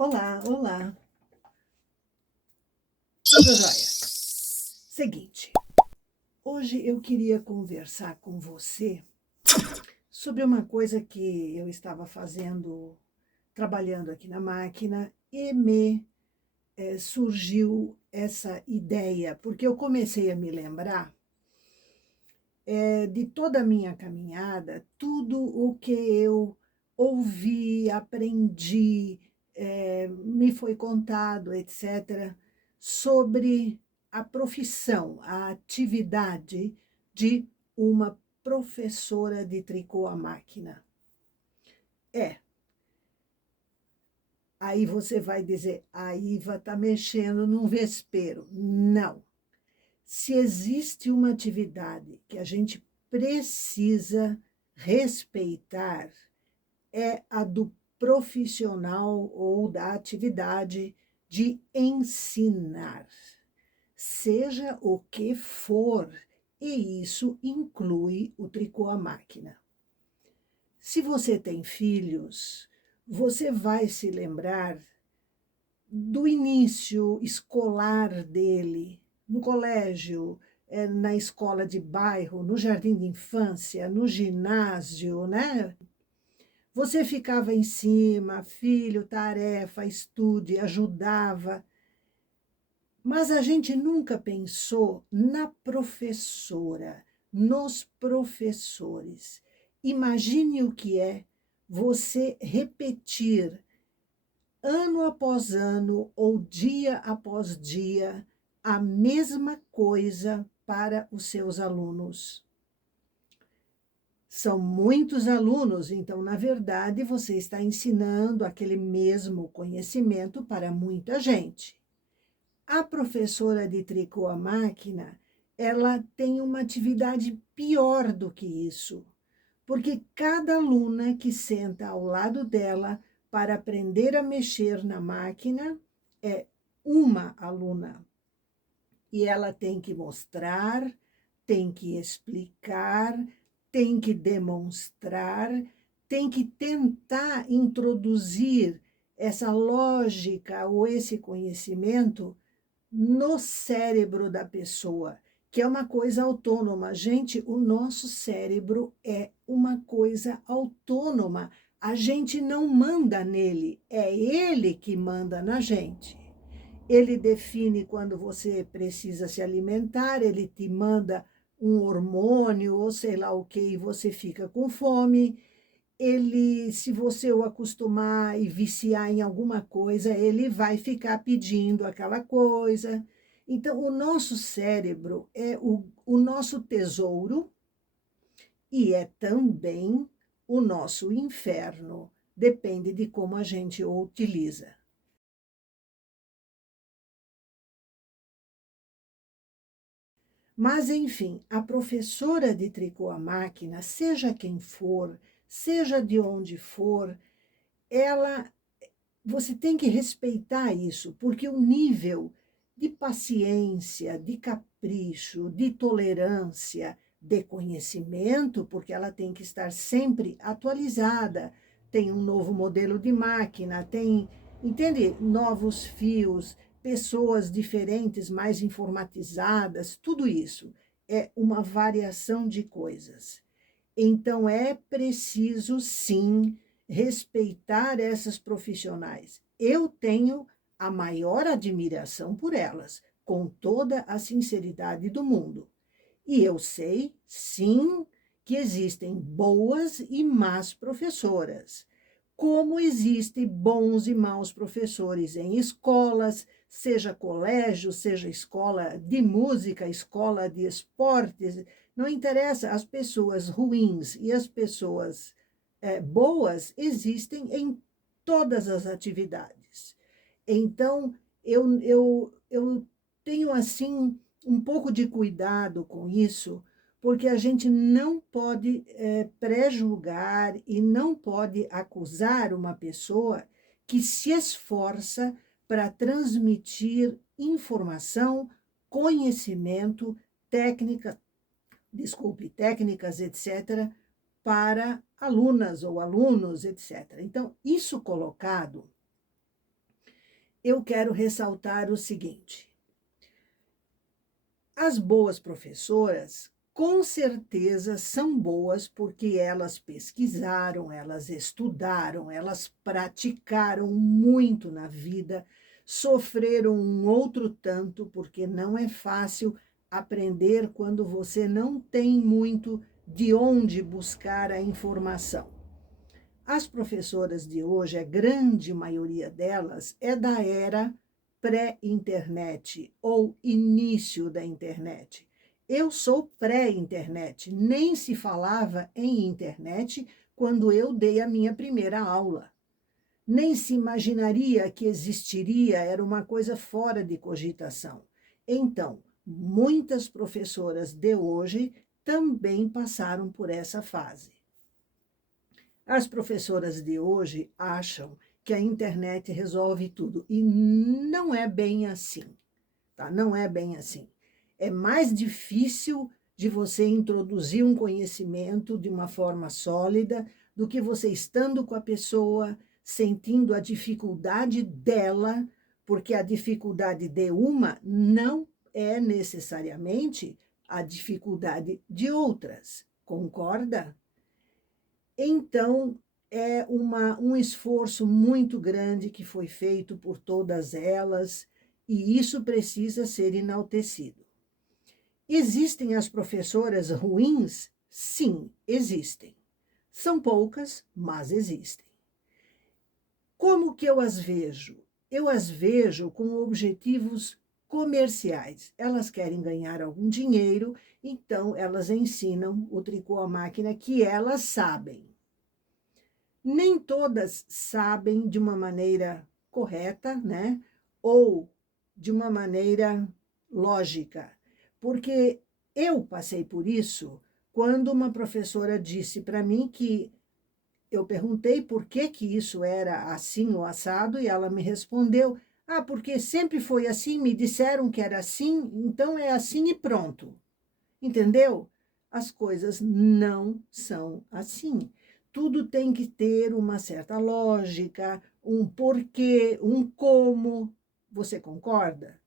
Olá, olá. Tudo jóia? Seguinte, hoje eu queria conversar com você sobre uma coisa que eu estava fazendo, trabalhando aqui na máquina, e me surgiu essa ideia, porque eu comecei a me lembrar de toda a minha caminhada, tudo o que eu ouvi, aprendi, me foi contado, etc., sobre a profissão, a atividade de uma professora de tricô à máquina. Aí você vai dizer, a Iva está mexendo num vespeiro. Não. Se existe uma atividade que a gente precisa respeitar, é a do profissional ou da atividade de ensinar, seja o que for, e isso inclui o tricô à máquina. Se você tem filhos, você vai se lembrar do início escolar dele, no colégio, na escola de bairro, no jardim de infância, no ginásio, né? Você ficava em cima, filho, tarefa, estude, ajudava. Mas a gente nunca pensou na professora, nos professores. Imagine o que é você repetir ano após ano ou dia após dia a mesma coisa para os seus alunos. São muitos alunos, então, na verdade, você está ensinando aquele mesmo conhecimento para muita gente. A professora de tricô à máquina, ela tem uma atividade pior do que isso, porque cada aluna que senta ao lado dela para aprender a mexer na máquina é uma aluna. E ela tem que mostrar, tem que explicar, tem que demonstrar, tem que tentar introduzir essa lógica ou esse conhecimento no cérebro da pessoa, que é uma coisa autônoma. Gente, o nosso cérebro é uma coisa autônoma. A gente não manda nele, é ele que manda na gente. Ele define quando você precisa se alimentar, ele te manda um hormônio ou sei lá o que, e você fica com fome. Ele, se você o acostumar e viciar em alguma coisa, ele vai ficar pedindo aquela coisa. Então, o nosso cérebro é o nosso tesouro e é também o nosso inferno. Depende de como a gente o utiliza. Mas, enfim, a professora de tricô à máquina, seja quem for, seja de onde for, ela, você tem que respeitar isso, porque o nível de paciência, de capricho, de tolerância, de conhecimento, porque ela tem que estar sempre atualizada, tem um novo modelo de máquina, tem, entende, novos fios, pessoas diferentes, mais informatizadas, tudo isso é uma variação de coisas. Então, é preciso, sim, respeitar essas profissionais. Eu tenho a maior admiração por elas, com toda a sinceridade do mundo. E eu sei, sim, que existem boas e más professoras, como existem bons e maus professores em escolas, seja colégio, seja escola de música, escola de esportes, não interessa, as pessoas ruins e as pessoas boas existem em todas as atividades. Então, eu tenho, assim, um pouco de cuidado com isso, porque a gente não pode pré-julgar e não pode acusar uma pessoa que se esforça para transmitir informação, conhecimento, técnica, desculpe, técnicas, etc., para alunas ou alunos, etc. Então, isso colocado eu quero ressaltar o seguinte: as boas professoras, com certeza, são boas porque elas pesquisaram, elas estudaram, elas praticaram muito na vida, sofreram um outro tanto, porque não é fácil aprender quando você não tem muito de onde buscar a informação. As professoras de hoje, a grande maioria delas, é da era pré-internet ou início da internet. Eu sou pré-internet, nem se falava em internet quando eu dei a minha primeira aula. Nem se imaginaria que existiria, era uma coisa fora de cogitação. Então, muitas professoras de hoje também passaram por essa fase. As professoras de hoje acham que a internet resolve tudo e não é bem assim, tá? Não é bem assim. É mais difícil de você introduzir um conhecimento de uma forma sólida do que você estando com a pessoa, sentindo a dificuldade dela, porque a dificuldade de uma não é necessariamente a dificuldade de outras. Concorda? Então, é um esforço muito grande que foi feito por todas elas, e isso precisa ser enaltecido. Existem as professoras ruins? Sim, existem. São poucas, mas existem. Como que eu as vejo? Eu as vejo com objetivos comerciais. Elas querem ganhar algum dinheiro, então elas ensinam o tricô à máquina que elas sabem. Nem todas sabem de uma maneira correta, né? Ou de uma maneira lógica. Porque eu passei por isso quando uma professora disse para mim que eu perguntei por que isso era assim ou assado, e ela me respondeu: ah, porque sempre foi assim, me disseram que era assim, então é assim e pronto. Entendeu? As coisas não são assim. Tudo tem que ter uma certa lógica, um porquê, um como. Você concorda?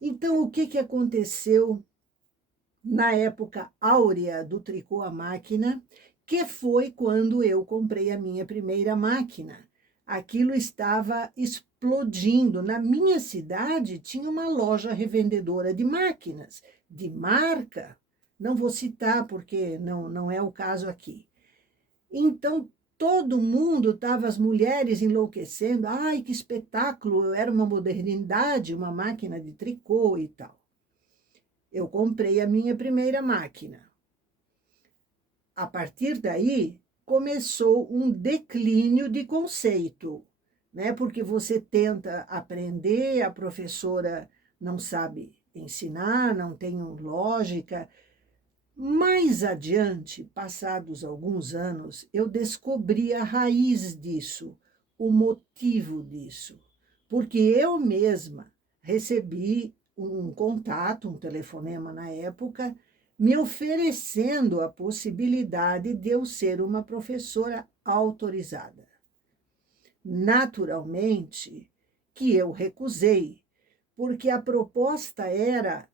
Então, o que aconteceu na época áurea do tricô à máquina, que foi quando eu comprei a minha primeira máquina? Aquilo estava explodindo. Na minha cidade tinha uma loja revendedora de máquinas, de marca. Não vou citar porque não é o caso aqui. Então, todo mundo estava, as mulheres enlouquecendo. Ai, que espetáculo! Era uma modernidade, uma máquina de tricô e tal. Eu comprei a minha primeira máquina. A partir daí, começou um declínio de conceito, né? Porque você tenta aprender, a professora não sabe ensinar, não tem lógica. Mais adiante, passados alguns anos, eu descobri a raiz disso, o motivo disso, porque eu mesma recebi um contato, um telefonema na época, me oferecendo a possibilidade de eu ser uma professora autorizada. Naturalmente que eu recusei, porque a proposta era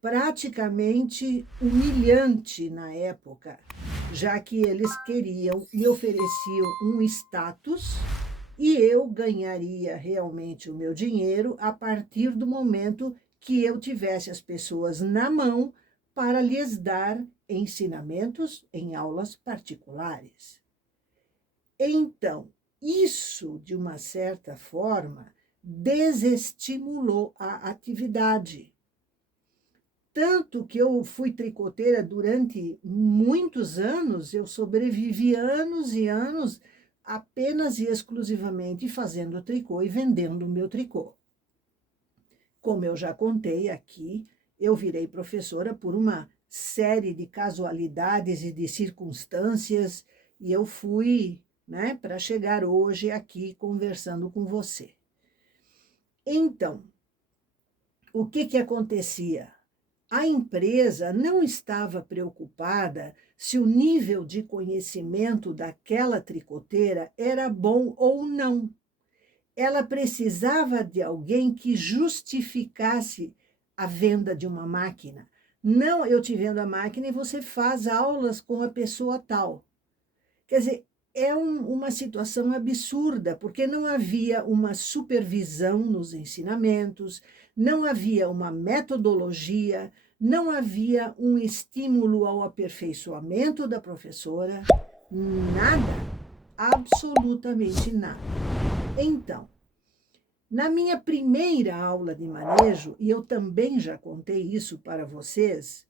praticamente humilhante na época, já que eles queriam, me ofereciam um status e eu ganharia realmente o meu dinheiro a partir do momento que eu tivesse as pessoas na mão para lhes dar ensinamentos em aulas particulares. Então, isso, de uma certa forma, desestimulou a atividade. Tanto que eu fui tricoteira durante muitos anos, eu sobrevivi anos e anos apenas e exclusivamente fazendo tricô e vendendo o meu tricô. Como eu já contei aqui, eu virei professora por uma série de casualidades e de circunstâncias, e eu fui, né, para chegar hoje aqui conversando com você. Então, o que acontecia? A empresa não estava preocupada se o nível de conhecimento daquela tricoteira era bom ou não. ela precisava de alguém que justificasse a venda de uma máquina. Não, eu te vendo a máquina e você faz aulas com a pessoa tal. Quer dizer, é uma situação absurda, porque não havia uma supervisão nos ensinamentos, não havia uma metodologia, não havia um estímulo ao aperfeiçoamento da professora, nada, absolutamente nada. Então, na minha primeira aula de manejo, e eu também já contei isso para vocês,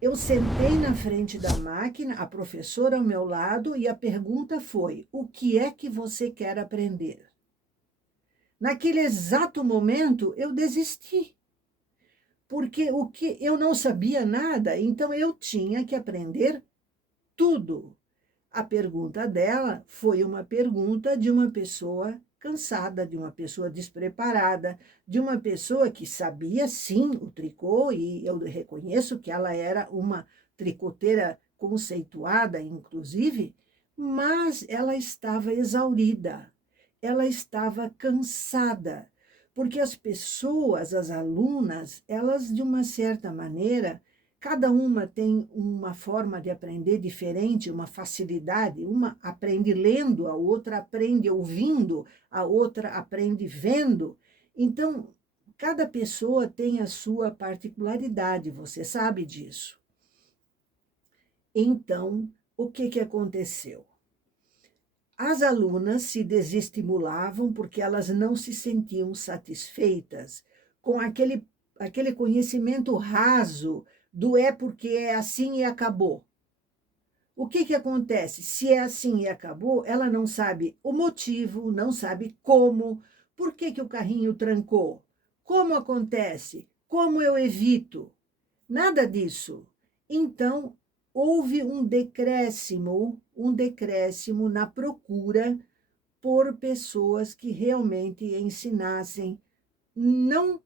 eu sentei na frente da máquina, a professora ao meu lado, e a pergunta foi: o que é que você quer aprender? Naquele exato momento, eu desisti, porque o que eu não sabia nada, então eu tinha que aprender tudo. A pergunta dela foi uma pergunta de uma pessoa cansada, de uma pessoa despreparada, de uma pessoa que sabia sim o tricô, e eu reconheço que ela era uma tricoteira conceituada, inclusive, mas ela estava exaurida, ela estava cansada, porque as pessoas, as alunas, elas, de uma certa maneira, cada uma tem uma forma de aprender diferente, uma facilidade. Uma aprende lendo, a outra aprende ouvindo, a outra aprende vendo. Então, cada pessoa tem a sua particularidade, você sabe disso. Então, o que aconteceu? As alunas se desestimulavam porque elas não se sentiam satisfeitas com aquele conhecimento raso do é porque é assim e acabou. O que acontece? Se é assim e acabou, ela não sabe o motivo, não sabe como, por que o carrinho trancou, como acontece, como eu evito, nada disso. Então, houve um decréscimo na procura por pessoas que realmente ensinassem, não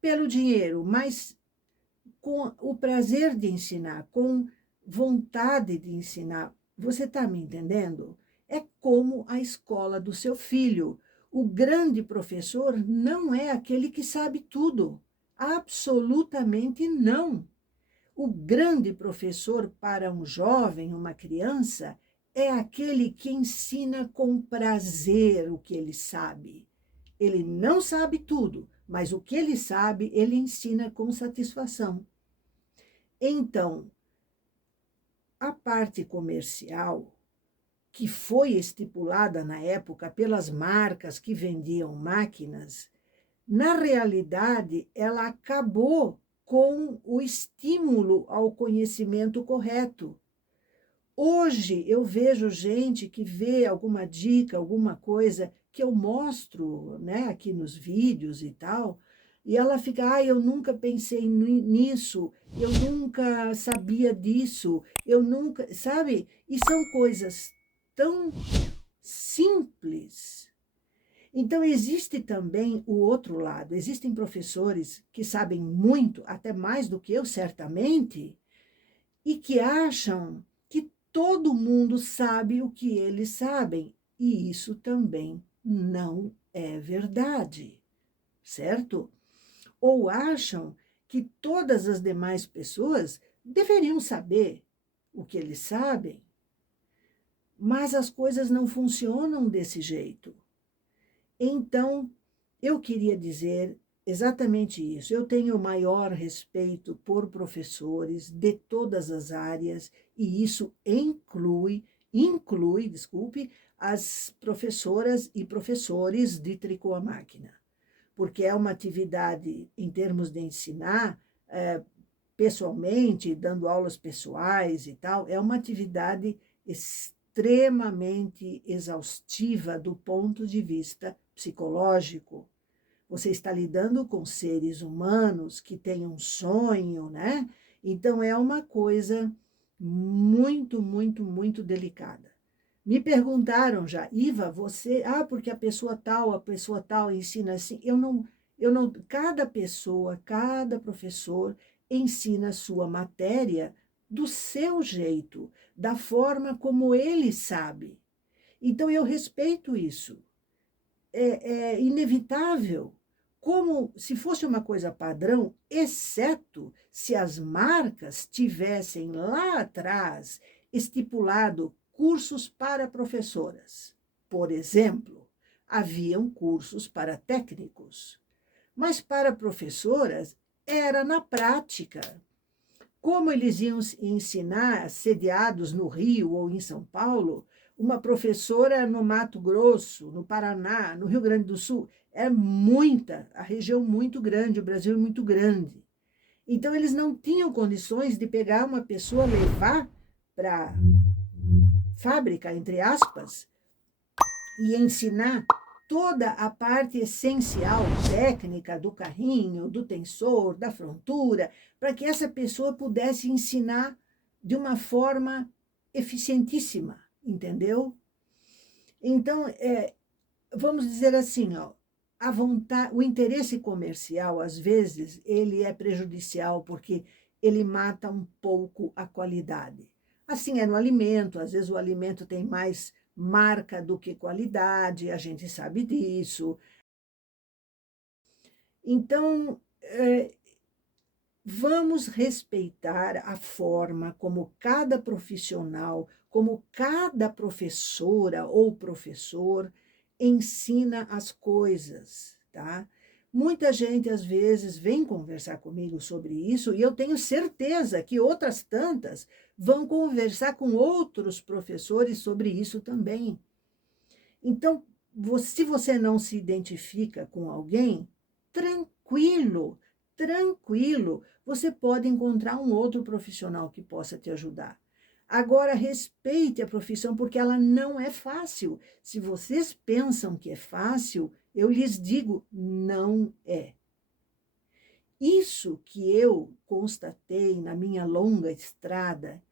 pelo dinheiro, mas com o prazer de ensinar, com vontade de ensinar. Você está me entendendo? É como a escola do seu filho. O grande professor não é aquele que sabe tudo. Absolutamente não. O grande professor para um jovem, uma criança, é aquele que ensina com prazer o que ele sabe. Ele não sabe tudo, mas o que ele sabe, ele ensina com satisfação. Então, a parte comercial, que foi estipulada na época pelas marcas que vendiam máquinas, na realidade, ela acabou com o estímulo ao conhecimento correto. Hoje eu vejo gente que vê alguma dica, alguma coisa que eu mostro, né, aqui nos vídeos e tal, e ela fica, eu nunca pensei nisso, eu nunca sabia disso, eu nunca, sabe? E são coisas tão simples. Então, existe também o outro lado. Existem professores que sabem muito, até mais do que eu, certamente, e que acham que todo mundo sabe o que eles sabem. E isso também não é verdade, certo? Ou acham que todas as demais pessoas deveriam saber o que eles sabem, mas as coisas não funcionam desse jeito. Então, eu queria dizer exatamente isso. Eu tenho o maior respeito por professores de todas as áreas, e isso inclui, desculpe, as professoras e professores de tricô à máquina, porque é uma atividade, em termos de ensinar, pessoalmente, dando aulas pessoais e tal, é uma atividade extremamente exaustiva do ponto de vista psicológico. Você está lidando com seres humanos que têm um sonho, né? Então é uma coisa muito, muito, muito delicada. Me perguntaram já, Iva, você, porque a pessoa tal ensina assim. Eu não, cada pessoa, cada professor ensina a sua matéria do seu jeito, da forma como ele sabe. Então eu respeito isso. é inevitável, como se fosse uma coisa padrão, exceto se as marcas tivessem lá atrás estipulado cursos para professoras. Por exemplo, haviam cursos para técnicos, mas para professoras era na prática. Como eles iam ensinar, sediados no Rio ou em São Paulo, uma professora no Mato Grosso, no Paraná, no Rio Grande do Sul, é muita, a região muito grande, o Brasil é muito grande. Então, eles não tinham condições de pegar uma pessoa, levar para a fábrica, entre aspas, e ensinar toda a parte essencial, técnica do carrinho, do tensor, da frontura, para que essa pessoa pudesse ensinar de uma forma eficientíssima, entendeu? Então, vamos dizer assim, ó, a vontade, o interesse comercial, às vezes, ele é prejudicial porque ele mata um pouco a qualidade. Assim é no alimento, às vezes o alimento tem mais marca do que qualidade, a gente sabe disso. Então, vamos respeitar a forma como cada profissional, como cada professora ou professor ensina as coisas, tá? Muita gente, às vezes, vem conversar comigo sobre isso e eu tenho certeza que outras tantas vão conversar com outros professores sobre isso também. Então, se você não se identifica com alguém, tranquilo, tranquilo, você pode encontrar um outro profissional que possa te ajudar. Agora, respeite a profissão, porque ela não é fácil. Se vocês pensam que é fácil, eu lhes digo, não é. Isso que eu constatei na minha longa estrada,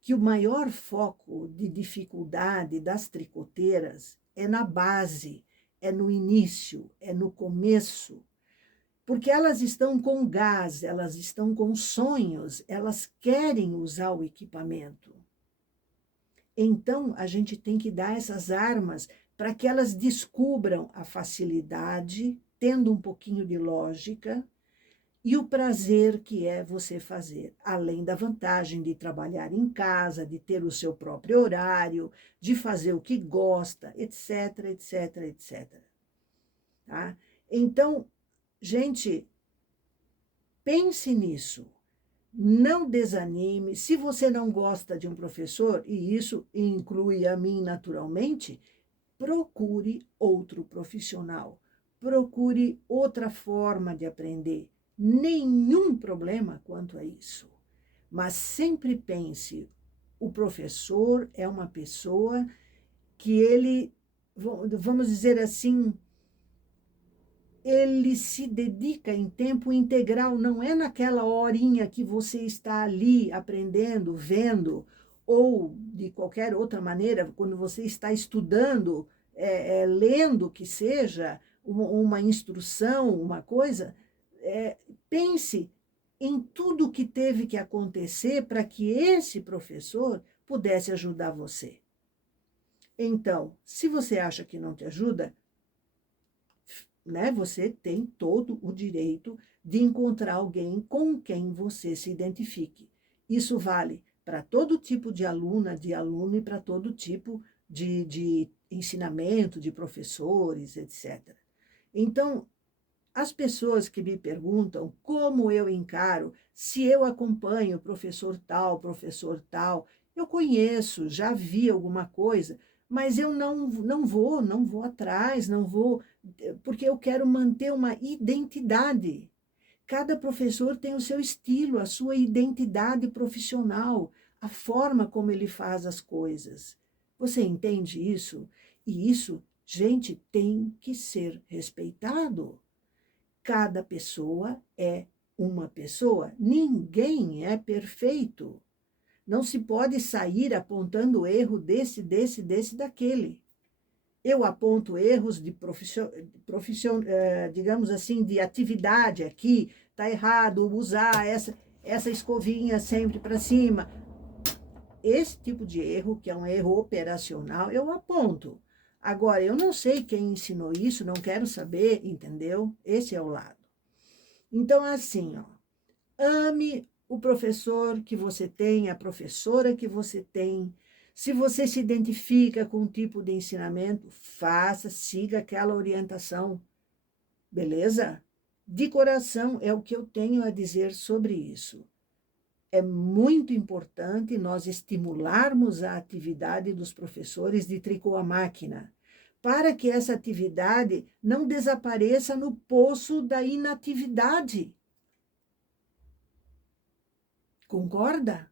que o maior foco de dificuldade das tricoteiras é na base, é no início, é no começo, porque elas estão com gás, elas estão com sonhos, elas querem usar o equipamento. Então, a gente tem que dar essas armas para que elas descubram a facilidade, tendo um pouquinho de lógica, e o prazer que é você fazer, além da vantagem de trabalhar em casa, de ter o seu próprio horário, de fazer o que gosta, etc, etc, etc. Tá? Então, gente, pense nisso. Não desanime. Se você não gosta de um professor, e isso inclui a mim naturalmente, procure outro profissional. Procure outra forma de aprender. Nenhum problema quanto a isso. Mas sempre pense, o professor é uma pessoa que ele, vamos dizer assim, ele se dedica em tempo integral, não é naquela horinha que você está ali aprendendo, vendo, ou de qualquer outra maneira, quando você está estudando, lendo que seja, uma instrução, uma coisa, pense em tudo que teve que acontecer para que esse professor pudesse ajudar você. Então, se você acha que não te ajuda, né, você tem todo o direito de encontrar alguém com quem você se identifique. Isso vale para todo tipo de aluna, de aluno e para todo tipo de ensinamento, de professores, etc. Então, as pessoas que me perguntam como eu encaro, se eu acompanho professor tal, eu conheço, já vi alguma coisa, mas eu não vou atrás, não vou, porque eu quero manter uma identidade. Cada professor tem o seu estilo, a sua identidade profissional, a forma como ele faz as coisas. Você entende isso? E isso, gente, tem que ser respeitado. Cada pessoa é uma pessoa, ninguém é perfeito. Não se pode sair apontando erro desse, daquele. Eu aponto erros de digamos assim, de atividade aqui, está errado usar essa escovinha sempre para cima. Esse tipo de erro, que é um erro operacional, eu aponto. Agora, eu não sei quem ensinou isso, não quero saber, entendeu? Esse é o lado. Então, assim, ó, ame o professor que você tem, a professora que você tem. Se você se identifica com um tipo de ensinamento, faça, siga aquela orientação, beleza? De coração é o que eu tenho a dizer sobre isso. É muito importante nós estimularmos a atividade dos professores de tricô à máquina, para que essa atividade não desapareça no poço da inatividade. Concorda?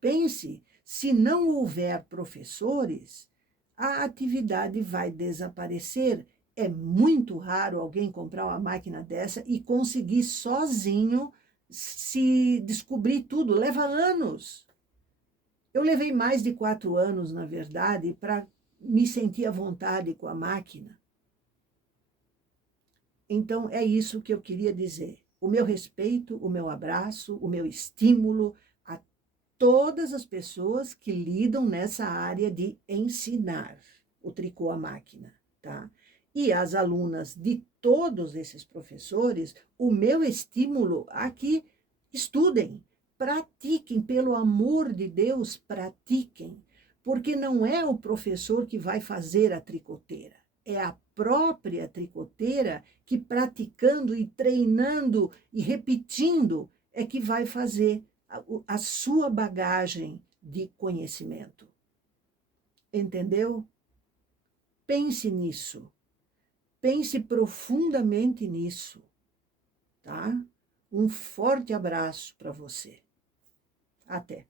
Pense, se não houver professores, a atividade vai desaparecer. É muito raro alguém comprar uma máquina dessa e conseguir sozinho se descobrir tudo. Leva anos. Eu levei mais de 4 anos, na verdade, para me sentir à vontade com a máquina. Então, é isso que eu queria dizer. O meu respeito, o meu abraço, o meu estímulo a todas as pessoas que lidam nessa área de ensinar o tricô à máquina, tá? E as alunas de todos esses professores, o meu estímulo a que estudem, pratiquem, pelo amor de Deus, pratiquem, porque não é o professor que vai fazer a tricoteira, é a própria tricoteira que, praticando e treinando e repetindo, é que vai fazer a sua bagagem de conhecimento. Entendeu? Pense nisso. Pense profundamente nisso, tá? Um forte abraço para você. Até.